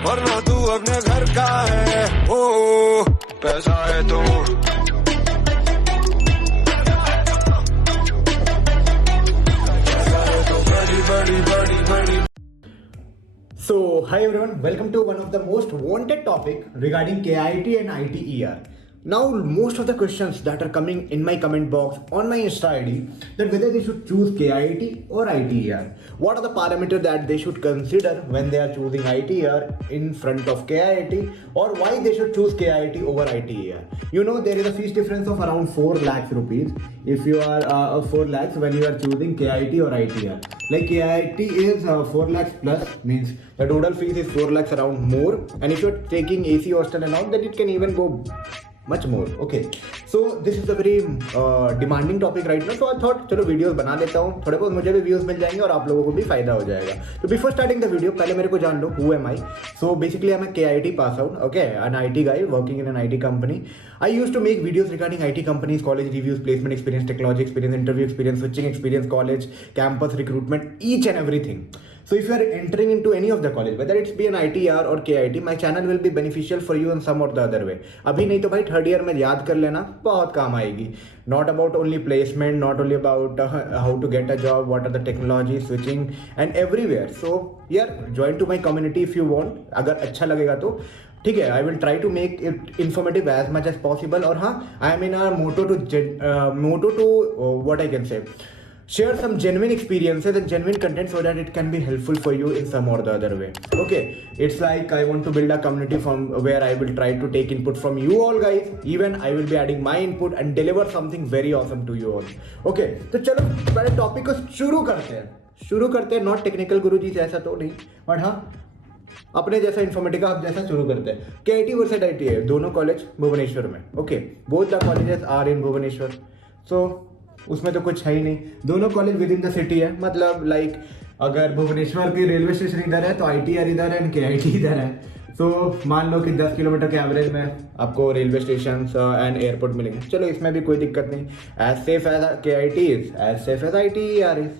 वरना तू अपने घर का है। ओ पैसा है तो बड़ी बड़ी बड़ी बड़ी। So, hi everyone, welcome to one of the most wanted topic regarding KIT and ITER. Now, most of the questions that are coming in my comment box on my Insta ID that whether they should choose KIT or ITER. What are the parameters that they should consider when they are choosing ITER in front of KIT, or why they should choose KIT over ITER. You know, there is a fees difference of around 4 lakhs rupees if you are 4 lakhs when you are choosing KIT or ITER. Like KIT is 4 lakhs plus, means the total fees is 4 lakhs around more, and if you're taking AC hostel and all, then it can even go much more. Okay, so this is a very demanding topic right now, so I thought चलो videos बना लेता हूँ, थोड़े बहुत मुझे भी views मिल जाएंगे और आप लोगों को भी फायदा हो जाएगा. तो बिफोर स्टार्टिंग द वीडियो पहले मेरे को जान लो who am I. So basically I'm a KIT pass out, okay, an IT guy working in an IT company. I used to make videos regarding IT companies, college reviews, placement experience, technology experience, interview experience, switching experience, college, campus recruitment, each and everything. So if you are entering into any of the college, whether it's be an ITR or KIT, my channel will be beneficial for you in some or the other way. अभी नहीं तो भाई third year में याद कर लेना, बहुत काम आएगी. Not about only placement, not only about how to get a job, what are the technology, switching and everywhere. So yeah, join to my community if you want. अगर अच्छा लगेगा तो ठीक है, I will try to make it informative as much as possible. और हाँ, I am in a motto to what I can say share some genuine experiences and genuine content so that it can be helpful for you in some or the other way. Okay, it's like I want to build a community from where I will try to take input from you all guys. Even I will be adding my input and deliver something very awesome to you all. Okay, तो चलो पहले topic को शुरू करते हैं. Not technical गुरु जी जैसा तो नहीं, बट हाँ अपने जैसा इन्फॉर्मेटिका आप जैसा शुरू करते हैं. KIT वर्सेस ITI दोनों कॉलेज भुवनेश्वर में. Okay, both the colleges are in Bhubaneswar. So उसमें तो कुछ है ही नहीं, दोनों college with in the city है. मतलब लाइक अगर भुवनेश्वर की रेलवे स्टेशन इधर है तो ITR इधर है एंड KIT इधर है. तो मान लो कि 10 किलोमीटर के एवरेज में आपको रेलवे स्टेशन एंड एयरपोर्ट मिलेंगे. चलो इसमें भी कोई दिक्कत नहीं. As safe as KIT is, as safe as ITER is,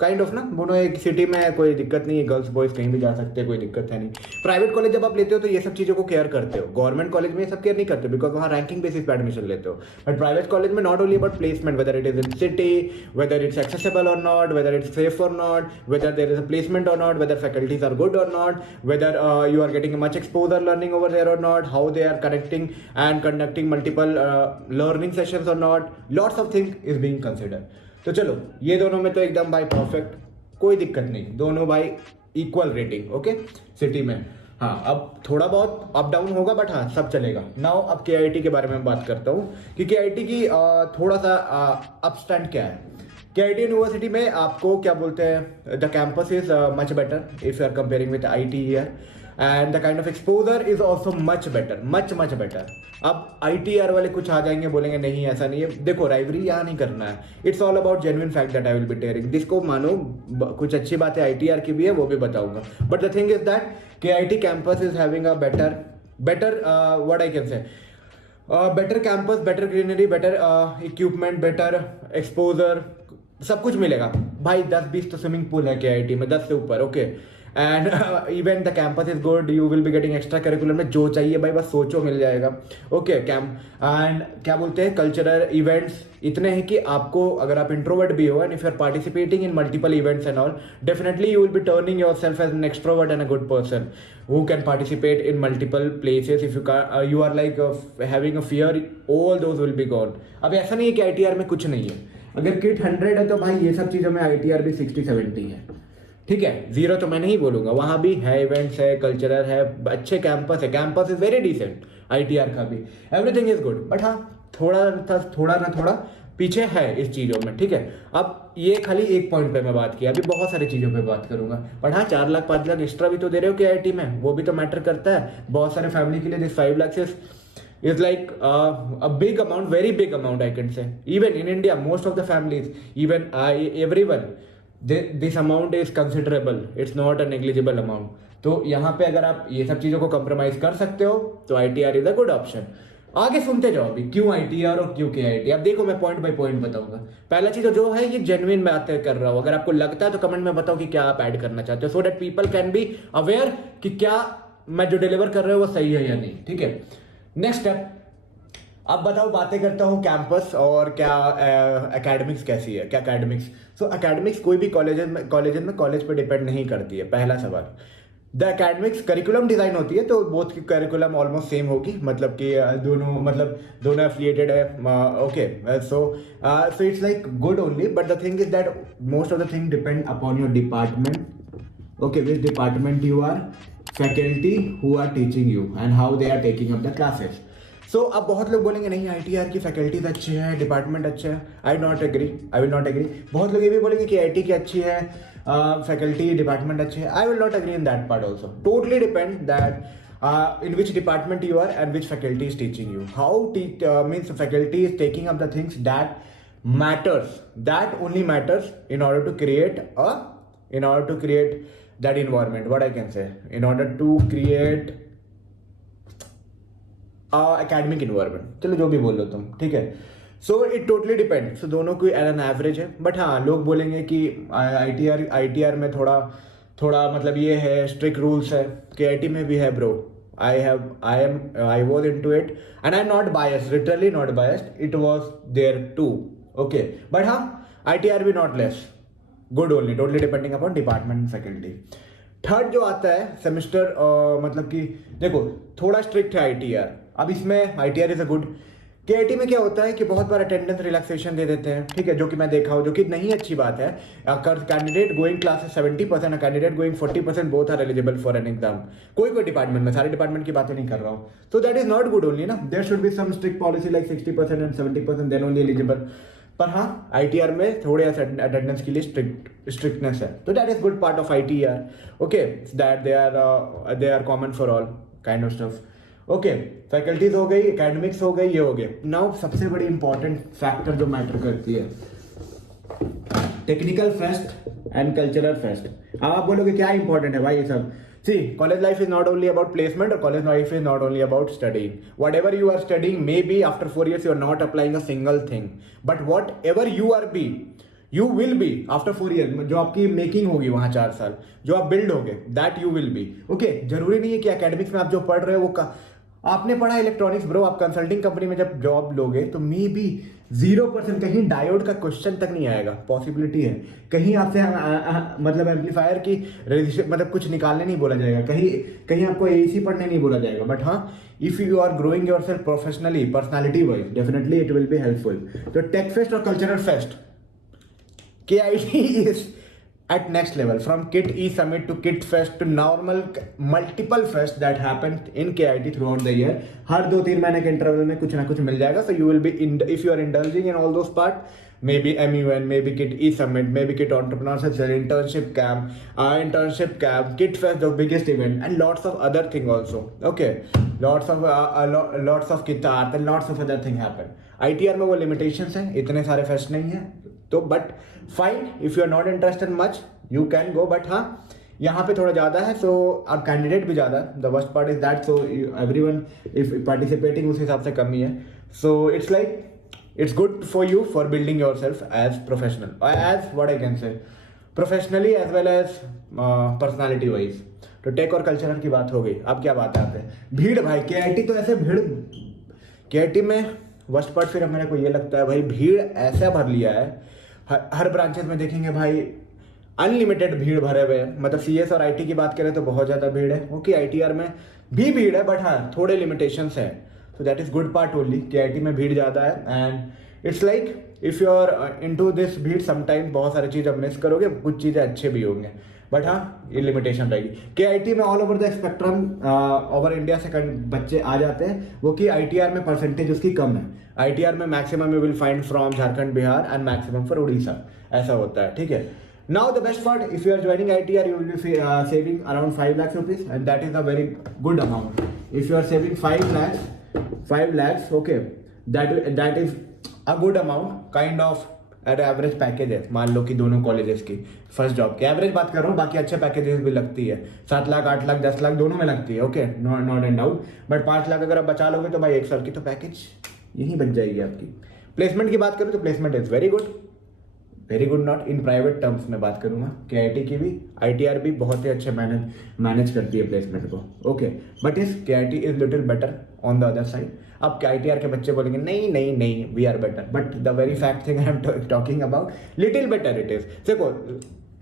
kind of ना. दोनों एक सिटी में, कोई दिक्कत नहीं है. गर्ल्स बॉयज कहीं भी जा सकते हैं, कोई दिक्कत है नहीं. प्राइवेट कॉलेज जब आप लेते हो तो ये सब चीज़ों को केयर करते हो. गवर्नमेंट कॉलेज में ये सब केयर नहीं करते बिकॉज वहाँ रैंकिंग बेसिस पे एडमिशन लेते हो. बट प्राइवेट कॉलेज में not only about placement, whether it is in city, whether it's accessible or not, whether it's safe or not, whether there is a placement or not, whether faculties are good or not, whether you are getting much exposure learning over there or not, how they are connecting and conducting multiple learning sessions or not. Lots of thing is being considered. तो चलो ये दोनों में तो एकदम भाई perfect, कोई दिक्कत नहीं. दोनों भाई इक्वल रेटिंग. ओके, सिटी में हाँ अब थोड़ा बहुत अप डाउन होगा बट हाँ सब चलेगा. नाउ अब KIT के बारे में बात करता हूँ कि KIT की थोड़ा सा अप स्टैंड क्या है. KIT यूनिवर्सिटी में आपको क्या बोलते हैं, the campus is much better if you are comparing with ITER and the kind of exposure is also much better, much better. अब ITR वाले कुछ आ जाएंगे बोलेंगे नहीं ऐसा नहीं है. देखो राइवरी यहाँ नहीं करना है. It's all about genuine fact that I will be tearing. जिसको मानो कुछ अच्छी बातें ITR की भी है वो भी बताऊंगा. But the thing is that KIT campus is having a better what I can say, better campus, better greenery, better equipment, better exposure, सब कुछ मिलेगा भाई. 10-20 तो स्विमिंग पूल है KIT में, 10 से ऊपर. Okay, and even the campus is good. You will be getting extra curricular में जो चाहिए भाई बस सोचो मिल जाएगा. ओके, कैंप एंड क्या बोलते हैं कल्चरल इवेंट्स इतने हैं कि आपको अगर आप इंट्रोवर्ट भी हो and if you are participating in multiple events and all, definitely you will be turning yourself as an extrovert and a good person who can participate in multiple places. If you are like having a fear, all those will be gone. अब ऐसा नहीं है कि ITR में कुछ नहीं है. अगर किट 100 है तो भाई ये सब चीज़ों में ITR भी 60-70 है. ठीक है, जीरो तो मैं नहीं बोलूंगा, वहाँ भी है, इवेंट्स है, कल्चरल है, अच्छे कैंपस है. Campus is very decent ITR का भी, एवरीथिंग इज गुड. बट हाँ थोड़ा पीछे है इस चीज़ों में. ठीक है, अब ये खाली एक पॉइंट पे मैं बात किया, अभी बहुत सारी चीज़ों पे बात करूंगा. बट हाँ 4 लाख 5 लाख एक्स्ट्रा भी तो दे रहे हो KIT में, वो भी तो मैटर करता है. बहुत सारे फैमिली के लिए this 5 lakh is like a big amount, very big amount I can say. Even in India, most of the families, even everyone, this amount is considerable. It's not a negligible amount. तो यहाँ पे अगर आप ये सब चीज़ों को कंप्रोमाइज कर सकते हो तो ITR is a good option. आगे सुनते जाओ अभी क्यों ITR और क्यों KIT. अब देखो मैं पॉइंट बाय पॉइंट बताऊंगा. पहला चीज जो है ये जेन्युइन बातें कर रहा हूँ. अगर आपको लगता है तो कमेंट में बताओ कि क्या आप ऐड करना चाहते हो, so that people can be aware कि क्या मैं जो डिलीवर कर रहा हूँ वो सही है या नहीं, ठीक है। नेक्स्ट स्टेप, अब बताओ, बातें करता हूँ कैंपस और क्या एकेडमिक्स कैसी है, क्या एकेडमिक्स। सो एकेडमिक्स कोई भी कॉलेज में कॉलेज पे डिपेंड नहीं करती है, पहला सवाल। द एकेडमिक्स करिकुलम डिज़ाइन होती है, तो बोथ की करिकुलम ऑलमोस्ट सेम होगी, मतलब कि दोनों एफिलिएटेड है, okay. So it's like good only, but the thing is that most of the thing depend upon your department, okay, which department you are, faculty who are teaching you and how they are taking up the classes. So अब बहुत लोग बोलेंगे नहीं ITR की faculties अच्छी है, department अच्छे हैं। I will not agree. बहुत लोग ये भी बोलेंगे कि IT की अच्छी है, फैकल्टी डिपार्टमेंट अच्छे है। I will not agree in that part also. Totally depend that in which department you are and which faculty is teaching you. How means faculty is taking up the things that matters, that only matters in order to create that environment, what I can say, in order to create a academic environment, चलो जो भी बोल लो तुम, ठीक है। So it totally depend. So दोनों को an average है, बट हाँ लोग बोलेंगे कि ITR में थोड़ा मतलब ये है, स्ट्रिक्ट रूल्स है। KIT में भी है bro. I was into it and I'm not biased, literally not biased, it was there too, okay, but हाँ ITR भी not less good only, totally depending upon department and faculty. Third जो आता है semester, मतलब कि देखो थोड़ा strict है ITR। अब इसमें ITR is a good. KIT में क्या होता है कि बहुत बार अटेंडेंस रिलैक्सेशन दे देते हैं, ठीक है, जो कि मैं देखा हूँ, जो कि नहीं अच्छी बात है। अगर candidate going classes 70% candidate going 40% both are eligible for an exam. कोई डिपार्टमेंट में, सारे डिपार्टमेंट की बातें नहीं कर रहा हूँ। So that is not good only ना, there should be some strict policy like 60% and 70% then only eligible. पर हाँ ITR में थोड़े अटेंडेंस के लिए स्ट्रिक्टनेस है, तो that is good part of ITR, okay, that they are common for all kind of stuff, okay. Faculties हो गई, एकेडमिक्स हो गई, ये हो गए। नाउ सबसे बड़ी इंपॉर्टेंट फैक्टर जो मैटर करती है, technical fest and cultural fest. अब आप बोलोगे क्या इंपॉर्टेंट है भाई ये सब। See, college life is not only about placement, or college life is not only about studying. Whatever you are studying, maybe after 4 years you are not applying a single thing. But whatever you will be after 4 years. जो आपकी making होगी वहाँ 4 साल, जो आप build होगे, that you will be. Okay, जरूरी नहीं है कि एकेडमिक्स में आप जो पढ़ रहे हो वो आपने पढ़ा इलेक्ट्रॉनिक्स ब्रो, आप कंसल्टिंग कंपनी में जब जॉब लोगे तो मे बी 0% कहीं डायोड का क्वेश्चन तक नहीं आएगा, पॉसिबिलिटी है। कहीं आपसे मतलब एम्पलीफायर की मतलब कुछ निकालने नहीं बोला जाएगा, कहीं आपको AC पढ़ने नहीं बोला जाएगा। बट हाँ, if you are growing yourself professionally, personality wise, definitely it will be helpful. तो टेक फेस्ट और cultural fest, KIT is at next level, from KIT E-Summit to KIT Fest to normal multiple fest that happened in KIT throughout the year. हर 2-3 महीने के interval में कुछ ना कुछ मिल जाएगा। So you will be if you are indulging in all those part, maybe MUN, maybe KIT E-Summit, maybe KIT Entrepreneurship Internship Camp, KIT Fest, the biggest event, and lots of other thing also. Okay, lots of KIT art and lots of other thing happen. ITR में वो limitations हैं, इतने सारे fest नहीं है, तो but fine, if you are not interested much you can go. But हाँ यहाँ पे थोड़ा ज़्यादा है, सो अब कैंडिडेट भी ज़्यादा, the worst part is that. So everyone if participating उस हिसाब से कम ही है। So it's like it's good for you for building yourself as professional, as what I can say, professionally as well as personality wise. तो tech और cultural की बात हो गई। अब क्या बात आते हैं, भीड़ भाई। KIT तो ऐसे भीड़, KIT में वर्स्ट पार्ट फिर मेरे को ये लगता है भाई, भीड़ ऐसा भर लिया है, हर ब्रांचेस में देखेंगे भाई अनलिमिटेड भीड़ भरे हुए हैं। मतलब CS और IT की बात करें तो बहुत ज़्यादा भीड़ है। ओके, ITR में भी भीड़ है, बट हाँ थोड़े लिमिटेशंस हैं। So that is good part only. KIT में भीड़ ज़्यादा है, and it's like if you are into this भीड़ समटाइम बहुत सारी चीज़ें मिस करोगे, कुछ चीज़ें अच्छे भी होंगे, बट हाँ ये लिमिटेशन रहेगी। KIT में all over the spectrum over India से बच्चे आ जाते हैं, वो कि ITR में परसेंटेज उसकी कम है। ITR में maximum you will find from Jharkhand, Bihar, and maximum for Orissa, ऐसा होता है, ठीक है। Now the best part, if you are joining ITR you will be saving around 5 lakhs rupees, and that is a very good amount. If you are saving 5 lakhs, okay, that is a good amount, kind of at average package है। मान लो कि दोनों colleges की first job की average बात कर रहा हूँ, बाकी अच्छे पैकेजेस भी लगती है, 7 लाख 8 लाख 10 लाख दोनों में लगती है। Okay, not and doubt, but 5 lakh अगर आप बचा लोगे तो भाई 1 साल की तो पैकेज यहीं बच जाएगी आपकी। प्लेसमेंट की बात करूँ तो placement is very good, very good not in private terms में बात करूँगा, KIT की भी ITR भी बहुत ही अच्छे मैनेज करती है प्लेसमेंट को, ओके। बट इस KIT is little better on the other side. अब ITR के बच्चे बोलेंगे नहीं नहीं नहीं we are better, but the very fact thing I am talking about, little better it is. देखो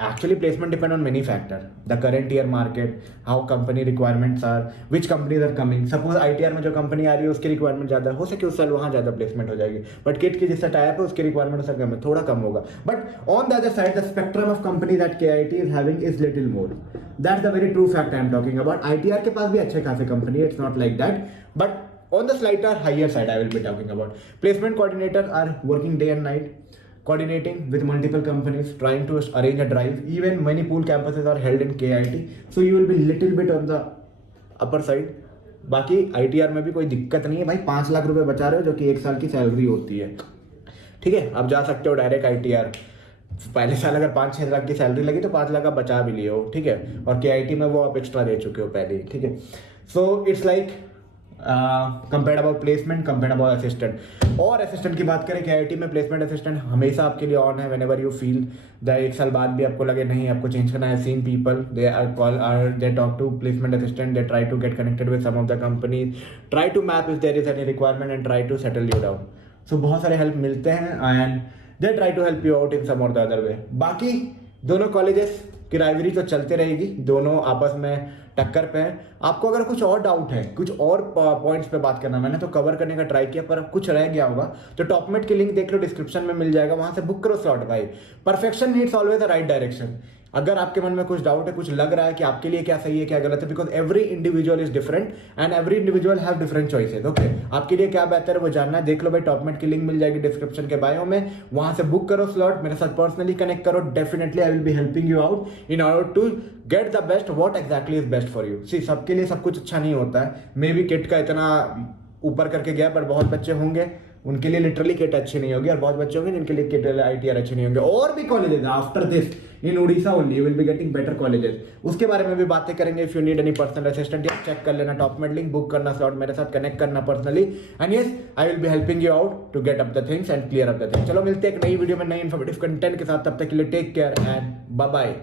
actually placement depend on many factors, the current year market, how company requirements are, which companies are coming। suppose ITR में जो company आ रही है उसकी requirement ज़्यादा हो सके उस साल वहाँ ज़्यादा प्लेसमेंट हो जाएगी, बट किट की जिससे टाइप है उसकी रिक्वायरमेंट उससे कम है, थोड़ा कम होगा। But on the other side the spectrum of company that KIT is having is little more, that's the very true fact I am talking about. ITR के पास भी अच्छे खासे कंपनी है, it's not like that, but on the slighter higher side I will be talking about placement coordinators are working day and night, coordinating with multiple companies, trying to arrange a drive. Even many pool campuses are held in KIT, so you will be little bit on the upper side। बाकी ITR में भी कोई दिक्कत नहीं है भाई, 5 लाख रुपए बचा रहे हो जो कि 1 साल की सैलरी होती है, ठीक है। आप जा सकते हो डायरेक्ट ITR, पहले साल अगर 5-6 लाख की सैलरी लगी तो 5 लाख आप बचा भी लिए हो, ठीक है, और KIT में वो आप एक्स्ट्रा दे चुके हो पहले ही, ठीक है। So it's like compared about placement, compared about assistant. और असिस्टेंट की बात करें KIT में प्लेसमेंट असिस्टेंट हमेशा आपके लिए ऑन है, व्हेनेवर यू फील द 1 साल बाद भी आपको लगे नहीं आपको चेंज करना है। Seen people they talk to placement assistant, they try to get connected with some of the companies, try to map if there is any requirement and try to settle you down. So बहुत सारे help मिलते हैं and they try to help you out in some or the other way. बाकी दोनों colleges की राइवरी तो चलते रहेगी, दोनों आपस में टक्कर पे है। आपको अगर कुछ और डाउट है, कुछ और पॉइंट्स पे बात करना, मैंने तो कवर करने का ट्राई किया पर कुछ रह गया होगा तो टॉपमेट की लिंक देख लो, डिस्क्रिप्शन में मिल जाएगा, वहां से बुक करो स्लॉट भाई। Perfection needs always the right direction. अगर आपके मन में कुछ डाउट है, कुछ लग रहा है कि आपके लिए क्या सही है क्या गलत है, because every individual is different and every individual have different choices, okay. आपके लिए क्या बेहतर है वो जानना है, देख लो भाई, टॉपमेट की लिंक मिल जाएगी डिस्क्रिप्शन के बायो में, वहां से बुक करो स्लॉट, मेरे साथ पर्सनली कनेक्ट करो, definitely I will be helping you out in order to get the best what exactly is best for you. See सबके लिए सब कुछ अच्छा नहीं होता है, मे बी किट का इतना ऊपर करके गया, पर बहुत बच्चे होंगे उनके लिए लिटरली किट अच्छी नहीं होगी, और बहुत बच्चे होंगे जिनके लिए किट ITR अच्छी नहीं होंगे। और भी colleges after this in Orissa only you will be getting better colleges, उसके बारे में भी बातें करेंगे। If you need any personal assistant या चेक कर लेना टॉपमेट लिंक, बुक करना स्लॉट, मेरे साथ कनेक्ट करना personally, and yes I will be helping you out to get up the things and clear up the things. चलो मिलते हैं एक नई वीडियो में नई इन्फॉर्मेटिव कंटेंट के साथ, तब तक के लिए take care and bye bye.